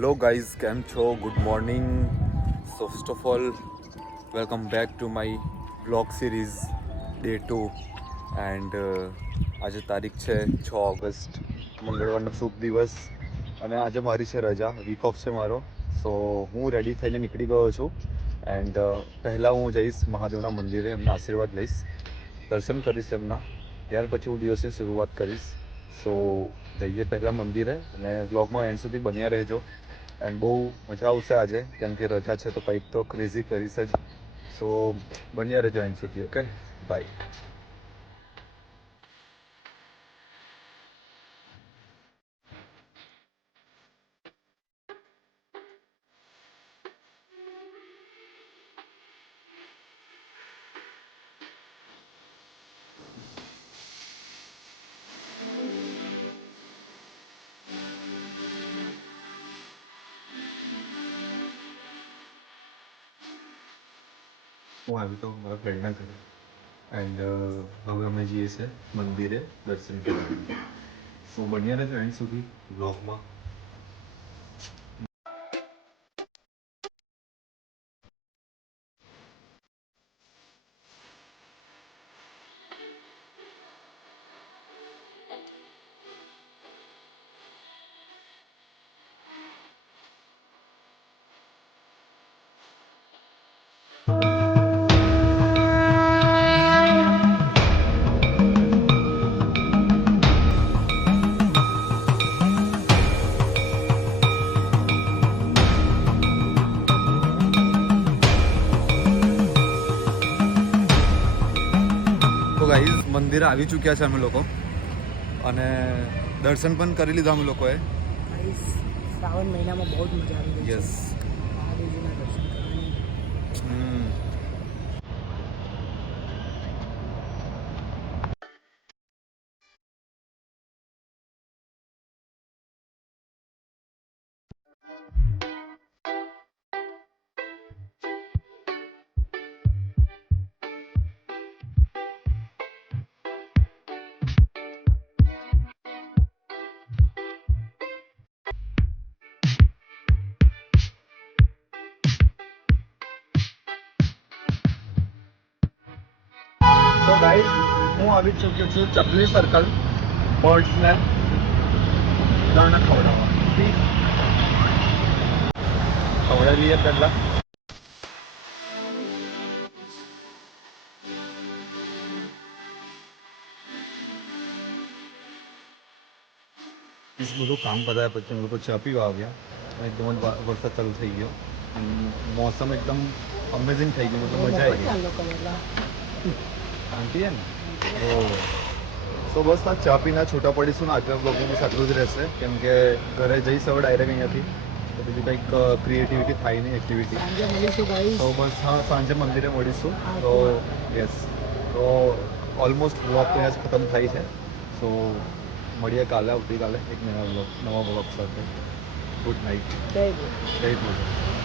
Hello guys, કેમ છો? Good morning. So first of all welcome back to my vlog series day 2 and આજે તારીખ છે 6 August, મંગળવારનો શુભ દિવસ અને આજે મારી છે રજા, વીક ઓફ છે મારો. સો હું રેડી થઈને નીકળી ગયો છું એન્ડ પહેલાં હું જઈશ મહાદેવના મંદિરે, એમના આશીર્વાદ લઈશ, દર્શન કરીશ એમના, ત્યાર પછી હું દિવસની શરૂઆત કરીશ. સો જઈએ પહેલાં મંદિરે અને વ્લોગમાં એન્ડ સુધી બન્યા રહેજો એન્ડ બહુ મજા આવશે આજે, કેમ કે રજા છે તો કંઈક તો ક્રેઝી કરીશ જ. સો બન્યા રહેજો એન્ડ સુધી. Okay, bye. હું આવી તો મારા ફ્રેન્ડના ઘરે એન્ડ હવે અમે જઈએ છીએ મંદિરે દર્શન કરવા. સો બન્યા રહેજો એન્ડ સુધી વ્લોગમાં. તો ગાઈઝ મંદિરે આવી ચૂક્યા છે અમે લોકો અને દર્શન પણ કરી લીધા અમે લોકોએ. શ્રાવણ મહિનામાં બહુ જ મજા આવી રહી છે. યસ. મહાદેવજીના દર્શન કરવાની. તો ગાઈઝ હું આવી ચૂક્યો છું ચપલી સર્કલ બર્ડ્સને દાણા ખવડાવી લઈએ પહેલાં. બધું કામ પતાવ્યા પછી અમે લોકો ચા પીવા આવ્યા અને એકદમ જ વરસાદ ચાલુ થઈ ગયો. મોસમ એકદમ અમેઝિંગ થઈ ગયું, મતલબ મજા આવી ગઈ. શાંતિ છે ને? તો બસ આ ચા પીના છૂટા પડીશું ને આજના બ્લોગનું બસ આટલું જ રહેશે, કેમ કે ઘરે જઈશ હવે ડાયરેક્ટ અહીંયાથી, તો બીજું કંઈક ક્રિએટિવિટી થાય નહીં, એક્ટિવિટી. સાંજે મળીશું ગાઈસ. તો બસ હા, સાંજે મંદિરે મળીશું. તો યસ, તો ઓલમોસ્ટ બ્લોગ તો અહીંયા જ ખતમ થાય છે. સો મળીએ કાલે, આવતીકાલે એક નવા બ્લોગ સાથે. Good night. જય ગુરુ. જય ગુરુ.